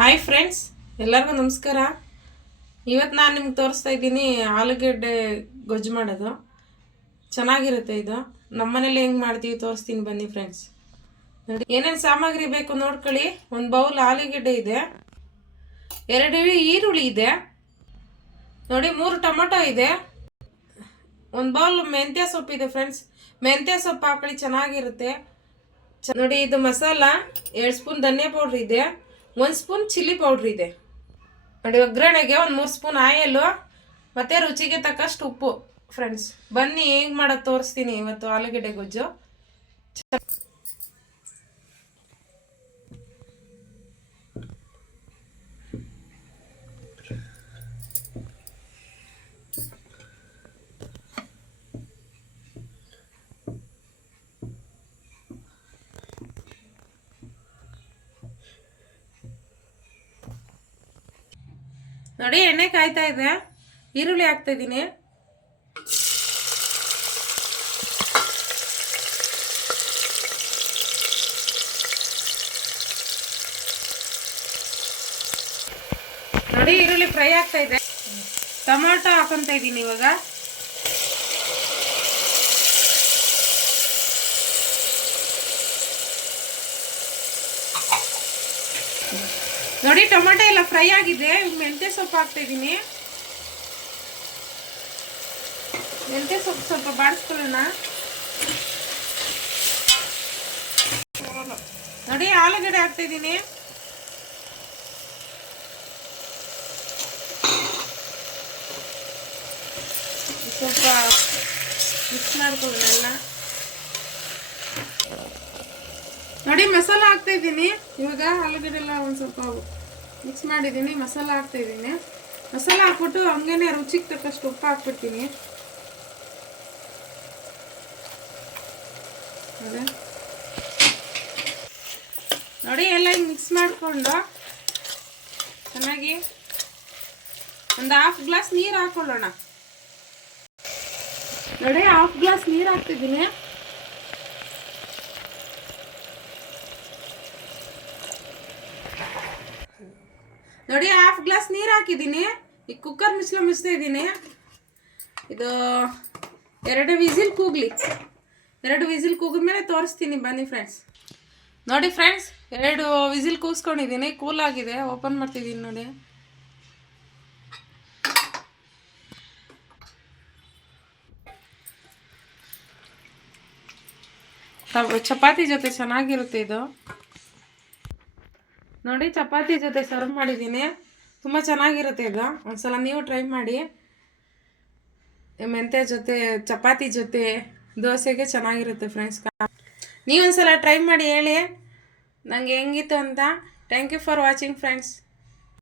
Hi friends, ಎಲ್ಲರಿಗೂ ನಮಸ್ಕಾರ. ಇವತ್ತು ನಾನು ನಿಮ್ಗೆ ತೋರಿಸ್ತಾ ಇದ್ದೀನಿ ಆಲೂಗೆಡ್ಡೆ ಗೊಜ್ಜು ಮಾಡೋದು. ಚೆನ್ನಾಗಿರುತ್ತೆ ಇದು. ನಮ್ಮನೇಲಿ ಹೆಂಗೆ ಮಾಡ್ತೀವಿ ತೋರಿಸ್ತೀನಿ ಬನ್ನಿ ಫ್ರೆಂಡ್ಸ್. ನೋಡಿ ಏನೇನು ಸಾಮಗ್ರಿ ಬೇಕು ನೋಡ್ಕೊಳ್ಳಿ. ಒಂದು ಬೌಲ್ ಆಲೂಗೆಡ್ಡೆ ಇದೆ, 2 ಈರುಳ್ಳಿ ಇದೆ, ನೋಡಿ 3 ಟೊಮೊಟೊ ಇದೆ, ಒಂದು ಬೌಲ್ ಮೆಂತ್ಯ ಸೊಪ್ಪು ಇದೆ ಫ್ರೆಂಡ್ಸ್. ಮೆಂತ್ಯ ಸೊಪ್ಪು ಹಾಕೊಳ್ಳಿ, ಚೆನ್ನಾಗಿರುತ್ತೆ. ನೋಡಿ ಇದು ಮಸಾಲ 2 ಸ್ಪೂನ್ ಧನಿಯಾ ಪೌಡ್ರ್ ಇದೆ, 1 ಸ್ಪೂನ್ ಚಿಲ್ಲಿ ಪೌಡ್ರ್ ಇದೆ. ನೋಡಿ ಒಗ್ಗರಣೆಗೆ ಒಂದು 3 ಸ್ಪೂನ್ ಆಯಿಲು ಮತ್ತು ರುಚಿಗೆ ತಕ್ಕಷ್ಟು ಉಪ್ಪು. ಫ್ರೆಂಡ್ಸ್ ಬನ್ನಿ ಹೇಗೆ ಮಾಡೋದು ತೋರಿಸ್ತೀನಿ ಇವತ್ತು ಆಲೂಗೆಡ್ಡೆ ಗೊಜ್ಜು. ನೋಡಿ ಎಣ್ಣೆ ಕಾಯ್ತಾ ಇದೆ, ಈರುಳ್ಳಿ ಹಾಕ್ತಾ ಇದ್ದೀನಿ. ನೋಡಿ ಈರುಳ್ಳಿ ಫ್ರೈ ಆಗ್ತಾ ಇದೆ. ಟೊಮಾಟೊ ಹಾಕೊಂತ ಇದ್ದೀನಿ ಇವಾಗ. ನೋಡಿ ಟೊಮೆಟೊ ಎಲ್ಲ ಫ್ರೈ ಆಗಿದೆ. ಮೆಂತ್ಯ ಸೊಪ್ಪು ಹಾಕ್ತಾ ಇದ್ದೀನಿ. ಮೆಂತ್ಯ ಸೊಪ್ಪು ಸ್ವಲ್ಪ ಬಾಡಿಸ್ಕೊಳ್ಳೋಣ. ನೋಡಿ ಆಲೂಗಡ್ಡೆ ಹಾಕ್ತಾ ಇದ್ದೀನಿ. ಸ್ವಲ್ಪ ಮಿಕ್ಸ್ ಮಾಡ್ಕೊಳ್ಳೋಣ. ನೋಡಿ ಮಸಾಲ ಹಾಕ್ತಾ ಇದ್ದೀನಿ. ಇವಾಗ ಆಲೂಗಡ್ಡೆ ಎಲ್ಲ ಒಂದು ಸ್ವಲ್ಪ ಮಿಕ್ಸ್ ಮಾಡಿದ್ದೀನಿ. ಮಸಾಲ ಹಾಕ್ತಾ ಇದ್ದೀನಿ. ಮಸಾಲ ಹಾಕ್ಬಿಟ್ಟು ಹಂಗೇನೆ ರುಚಿಗೆ ತಕ್ಕಷ್ಟು ಉಪ್ಪು ಹಾಕ್ಬಿಡ್ತೀನಿ. ನೋಡಿ ಎಲ್ಲ ಮಿಕ್ಸ್ ಮಾಡಿಕೊಂಡು ಚೆನ್ನಾಗಿ ಒಂದು 1/2 ಗ್ಲಾಸ್ ನೀರು ಹಾಕೊಳ್ಳೋಣ. ನೋಡಿ 1/2 ಗ್ಲಾಸ್ ನೀರು ಹಾಕ್ತಿದ್ದೀನಿ. ನೋಡಿ 1/2 ಗ್ಲಾಸ್ ನೀರು ಹಾಕಿದ್ದೀನಿ. ಈ ಕುಕ್ಕರ್ ಮುಚ್ಚತಾ ಇದ್ದೀನಿ. ಇದು 2 ವಿಸಿಲ್ ಕೂಗಲಿ. 2 ವಿಸಿಲ್ ಕೂಗಿದ್ಮೇಲೆ ತೋರಿಸ್ತೀನಿ ಬನ್ನಿ ಫ್ರೆಂಡ್ಸ್. ನೋಡಿ ಫ್ರೆಂಡ್ಸ್ 2 ವಿಸಿಲ್ ಕೂಗಿಸ್ಕೊಂಡಿದ್ದೀನಿ. ಕೂಲಾಗಿದೆ. ಓಪನ್ ಮಾಡ್ತಿದ್ದೀನಿ ನೋಡಿ. ಚಪಾತಿ ಜೊತೆ ಚೆನ್ನಾಗಿರುತ್ತೆ ಇದು. ನೋಡಿ ಚಪಾತಿ ಜೊತೆ ಸರ್ವ್ ಮಾಡಿದ್ದೀನಿ. ತುಂಬ ಚೆನ್ನಾಗಿರುತ್ತೆ ಇದು. ಒಂದ್ಸಲ ನೀವು ಟ್ರೈ ಮಾಡಿ. ಮೆಂತ್ಯ ಜೊತೆ, ಚಪಾತಿ ಜೊತೆ, ದೋಸೆಗೆ ಚೆನ್ನಾಗಿರುತ್ತೆ ಫ್ರೆಂಡ್ಸ್. ನೀವೊಂದ್ಸಲ ಟ್ರೈ ಮಾಡಿ ಹೇಳಿ ನನಗೆ ಹೆಂಗಿತ್ತು ಅಂತ. Thank you for watching friends.